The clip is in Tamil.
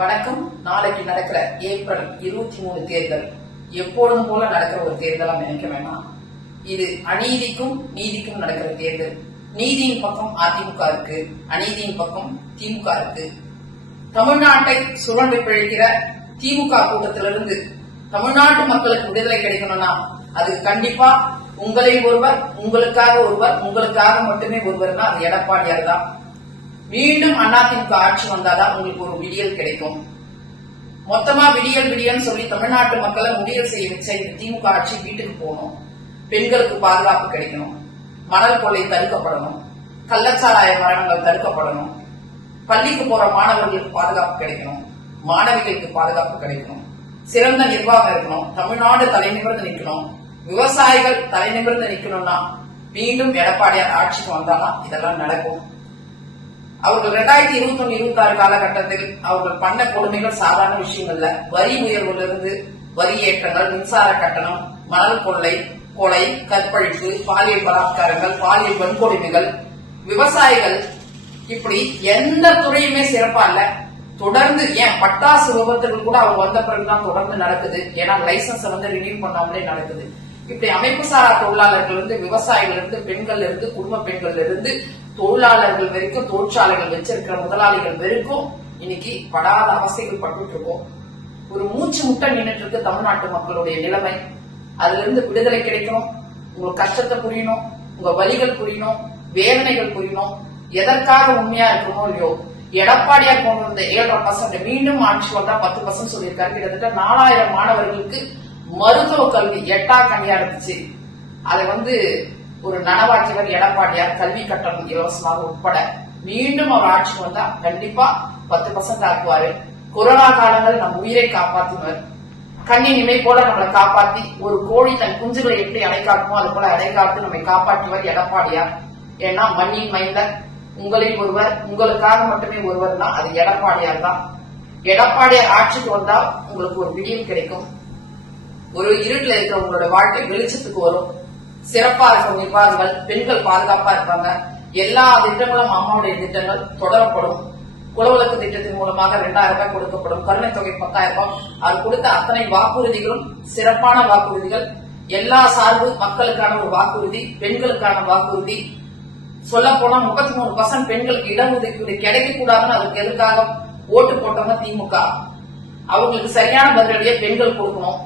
வணக்கம். நாளைக்கு நடக்கிற ஏப்ரல் 23 தேர்தல் எப்பொழுதும் போல நடக்கிற ஒரு தேர்தலா நினைக்க வேண்டாம். இது அநீதிக்கும் நீதிக்கும் நடக்கிற தேர்தல். நீதியின் பக்கம் அதிமுக இருக்கு, அநீதியின் பக்கம் திமுக இருக்கு. தமிழ்நாட்டை சுரண்டி பிழைக்கிற திமுக கூட்டத்திலிருந்து தமிழ்நாட்டு மக்களுக்கு விடுதலை கிடைக்கணும்னா அது கண்டிப்பா உங்களை ஒருவர், உங்களுக்காக ஒருவர், உங்களுக்காக மட்டுமே ஒருவர்னா அது எடப்பாடியார் தான். மீண்டும் அதிமுக ஆட்சி வந்தாதான் உங்களுக்கு ஒரு விடியல் கிடைக்கும். மொத்தமா விடியல் சொல்லி தமிழ்நாட்டு மக்களை முடியல் செய்ய வச்ச இந்த திமுக ஆட்சி வீட்டுக்கு போகணும். பெண்களுக்கு பாதுகாப்பு கிடைக்கணும், மணல் கொள்ளை தடுக்கப்படணும், கள்ளச்சாராய மரணங்கள் தடுக்கப்படணும், பள்ளிக்கு போற மாணவர்களுக்கு பாதுகாப்பு கிடைக்கணும், மாணவிகளுக்கு பாதுகாப்பு கிடைக்கணும், சிறந்த நிர்வாகம் இருக்கணும், தமிழ்நாடு தலைநிமிர்ந்து நிற்கணும், விவசாயிகள் தலைநிமிர்ந்து நிற்கணும்னா மீண்டும் எடப்பாடியார் ஆட்சிக்கு வந்தாலும் இதெல்லாம் நடக்கும். அவர்கள் 2021-26 காலகட்டத்தில் அவர்கள் பண்ண கொடுமைகள் சாதாரண விஷயங்கள்ல. வரி உயர்விலிருந்து வரி ஏற்றங்கள், மின்சார கட்டணம், மணல் கொள்ளை, கொலை, கற்பழிப்பு, பாலியல் பலாத்காரங்கள், பாலியல் வன்கொடுமைகள், விவசாயிகள், இப்படி எந்த துறையுமே சிறப்பா இல்ல. தொடர்ந்து ஏன் பட்டாசு விபத்துகள் கூட அவங்க வந்த பிறகுதான் தொடர்ந்து நடக்குது. ஏன்னா லைசன்ஸ் ரினியூ பண்ணாமலே நடக்குது. இப்படி அமைப்பு சாரா தொழிலாளர்கள் இருந்து, விவசாயிகள் இருந்து, பெண்கள் இருந்து, குடும்ப பெண்கள் இருந்து, தொழிலாளர்கள் வரைக்கும், தொழிற்சாலைகள் வச்சிருக்கிற முதலாளிகள் வரைக்கும் இன்னைக்கு படாத அவஸ்தைகள் பட்டு இருக்கோம். ஒரு மூச்சு முட்டை நின்றுட்டு இருக்கு தமிழ்நாட்டு மக்களுடைய நிலைமை. அதுல இருந்து விடுதலை கிடைக்கணும். உங்க கஷ்டத்தை புரியணும், உங்க வலிகள் புரியணும், வேதனைகள் புரியணும். எதற்காக உண்மையா இருக்கணும் இல்லையோ, எடப்பாடியார் கொண்டு வந்த 7.5% மீண்டும் ஆட்சி வந்தா 10% சொல்லியிருக்காரு. கிட்டத்தட்ட 4000 மாணவர்களுக்கு மருத்துவ கல்வி எட்டா கனியா இருந்துச்சு. அதை ஒரு நனவாக்கியவர் எடப்பாடியார். கல்வி கட்டணம் இலவசமாக உட்பட மீண்டும் அவர் ஆட்சி வந்தா கண்டிப்பா 10% ஆக்குவாரு. கொரோனா காலங்கள் நம் உயிரை காப்பாத்தினர். கண்ணின் இமை போல நம்மளை காப்பாத்தி, ஒரு கோழி தன் குஞ்சுகளை எப்படி அடைக்காக்குமோ அது போல அடைக்காத்து நம்மை காப்பாற்றியவர் எடப்பாடியார். ஏன்னா மண்ணின் மைந்தர், உங்களில் ஒருவர், உங்களுக்காக மட்டுமே ஒருவர் தான், அது எடப்பாடியார் தான். எடப்பாடியார் ஆட்சிக்கு வந்தா உங்களுக்கு ஒரு விடியம் கிடைக்கும். ஒரு இருட்டுல இருக்கிற உங்களோட வாழ்க்கை வெளிச்சத்துக்கு வரும். சிறப்பா இருக்கும் நிர்வாகங்கள், பெண்கள் பாதுகாப்பா இருப்பாங்க. எல்லா திட்டங்களும் அம்மாவுடைய திட்டங்கள் தொடரப்படும். குலவிளக்கு திட்டத்தின் மூலமாக 2000 ரூபாய் கொடுக்கப்படும். கருணை தொகை 10,000 ரூபாய். அது கொடுத்த அத்தனை வாக்குறுதிகளும் சிறப்பான வாக்குறுதிகள். எல்லா சார்பு மக்களுக்கான ஒரு வாக்குறுதி, பெண்களுக்கான வாக்குறுதி. சொல்ல போனா 33% பெண்களுக்கு இடஒதுக்கீடு கிடைக்க கூடாதுன்னு அதுக்கு எதுக்காக ஓட்டு போட்டவங்க திமுக. அவங்களுக்கு சரியான பதிலடியை பெண்கள் கொடுக்கணும்.